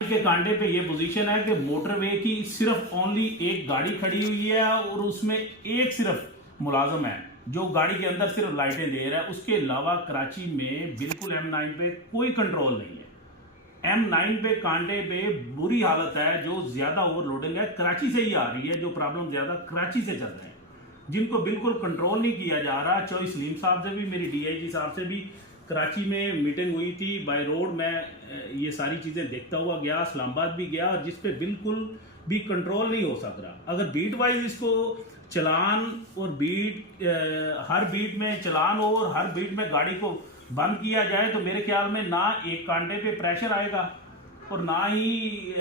के कांडे पे ये पोजीशन है कि मोटरवे की सिर्फ ओनली एक गाड़ी खड़ी हुई है और उसमें एक सिर्फ मुलाजम है जो गाड़ी के अंदर सिर्फ लाइटें दे रहा है। उसके अलावा कराची में बिल्कुल M9 पे कोई कंट्रोल नहीं है। M9 पे कांडे पे बुरी हालत है, जो ज्यादा ओवरलोडिंग है कराची से ही आ रही है, जो प्रॉब्लम ज्यादा कराची से चल रहे हैं, जिनको बिल्कुल कंट्रोल नहीं किया जा रहा। चौधरी सलीम साहब से भी, मेरी DIG साहब से भी कराची में मीटिंग हुई थी। बाय रोड मैं ये सारी चीज़ें देखता हुआ गया, इस्लामाबाद भी गया, और जिस पे बिल्कुल भी कंट्रोल नहीं हो सक रहा। अगर बीट वाइज इसको चलान और बीट हर बीट में चलान हो और हर बीट में गाड़ी को बंद किया जाए तो मेरे ख्याल में ना एक कांटे पे प्रेशर आएगा और ना ही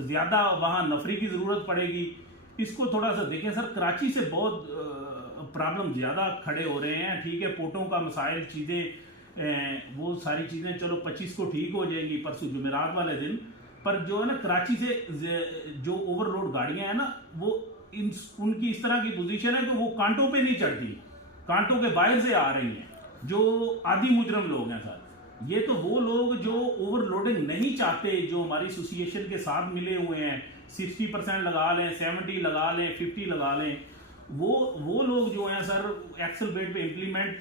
ज़्यादा वहाँ नफरी की ज़रूरत पड़ेगी। इसको थोड़ा सा देखें सर, कराची से बहुत प्रॉब्लम ज़्यादा खड़े हो रहे हैं। ठीक है, पोर्टों का मसाइल, चीज़ें, वो सारी चीज़ें चलो 25 को ठीक हो जाएंगी, परसों जुमेरात वाले दिन। पर जो है ना कराची से जो ओवरलोड गाड़ियां हैं ना, वो उनकी इस तरह की पोजीशन है कि वो कांटों पे नहीं चढ़ती, कांटों के बाहर से आ रही हैं, जो आदि मुजरम लोग हैं सर। ये तो वो लोग जो ओवरलोडिंग नहीं चाहते, जो हमारी एसोसिएशन के साथ मिले हुए हैं, 60% लगा लें, 70 लगा लें, 50 लगा लें, वो लोग जो हैं सर एक्सल बेड पे इम्प्लीमेंट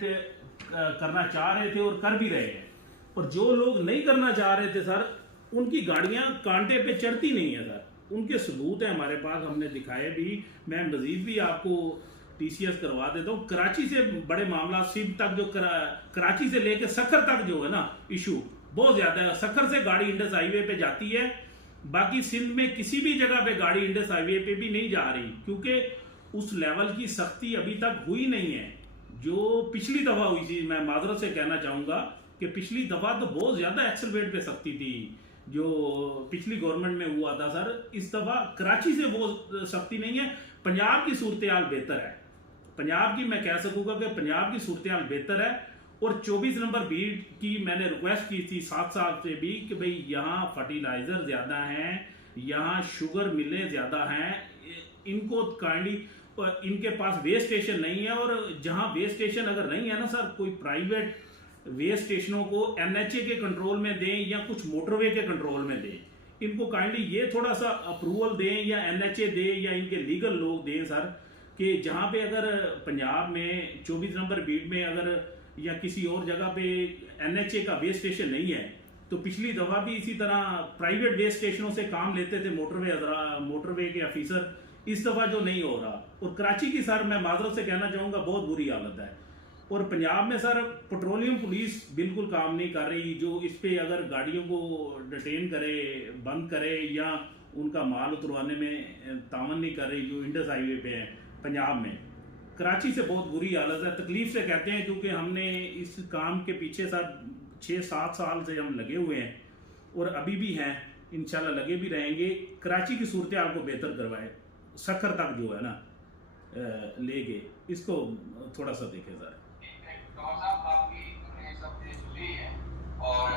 करना चाह रहे थे और कर भी रहे हैं। और जो लोग नहीं करना चाह रहे थे सर, उनकी गाड़ियां कांटे पे चढ़ती नहीं है सर। उनके सबूत है हमारे पास, हमने दिखाए भी। मैं मजीद भी आपको TCS करवा देता हूँ। कराची से बड़े मामला, सिंध तक जो कराची से लेकर सखर तक जो है ना इशू बहुत ज्यादा है। सखर से गाड़ी इंडस हाईवे पे जाती है, बाकी सिंध में किसी भी जगह पे गाड़ी इंडस हाईवे पे भी नहीं जा रही, क्योंकि उस लेवल की सख्ती अभी तक हुई नहीं है जो पिछली दफा हुई थी। मैं माजरत से कहना चाहूंगा कि पिछली दफा तो बहुत ज्यादा एक्सेलरेट पे सख्ती थी जो पिछली गवर्नमेंट में हुआ था सर। इस दफा कराची से वो सख्ती नहीं है। पंजाब की सूरत हाल बेहतर है, पंजाब की मैं कह सकूंगा कि पंजाब की सूरत हाल बेहतर है। और 24 नंबर बीट की मैंने रिक्वेस्ट की थी 7 साल से भी कि भाई यहाँ फर्टिलाइजर ज्यादा हैं, यहाँ शुगर मिलें ज्यादा हैं, इनको काइंडली, इनके पास वेस्ट स्टेशन नहीं है। और जहां वेस्ट स्टेशन अगर नहीं है ना सर, कोई प्राइवेट वेस्ट स्टेशनों को NHA के कंट्रोल में दें या कुछ मोटरवे के कंट्रोल में दें। इनको काइंडली ये थोड़ा सा अप्रूवल दें या NHA दें या इनके लीगल लोग दें सर, कि जहां पे अगर पंजाब में 24 नंबर बीट में अगर या किसी और जगह पे NHA का वेस्ट स्टेशन नहीं है, तो पिछली दफा भी इसी तरह प्राइवेट वेस्ट स्टेशनों से काम लेते थे मोटरवे के ऑफिसर। इस दफा जो नहीं हो रहा। और कराची की सर मैं माजरत से कहना चाहूंगा बहुत बुरी हालत है। और पंजाब में सर पेट्रोलियम पुलिस बिल्कुल काम नहीं कर रही, जो इस पे अगर गाड़ियों को डिटेन करे, बंद करे या उनका माल उतरवाने में तावन नहीं कर रही, जो इंडस हाईवे पे है पंजाब में। कराची से बहुत बुरी हालत है, तकलीफ से कहते हैं, क्योंकि हमने इस काम के पीछे सर 6-7 साल से हम लगे हुए हैं और अभी भी हैं, इंशाल्लाह लगे भी रहेंगे। कराची की सूरत हाल को बेहतर करवाए, सखर तक जो है ना लेके, इसको थोड़ा सा देखें सर। आपकी सब सुनी है और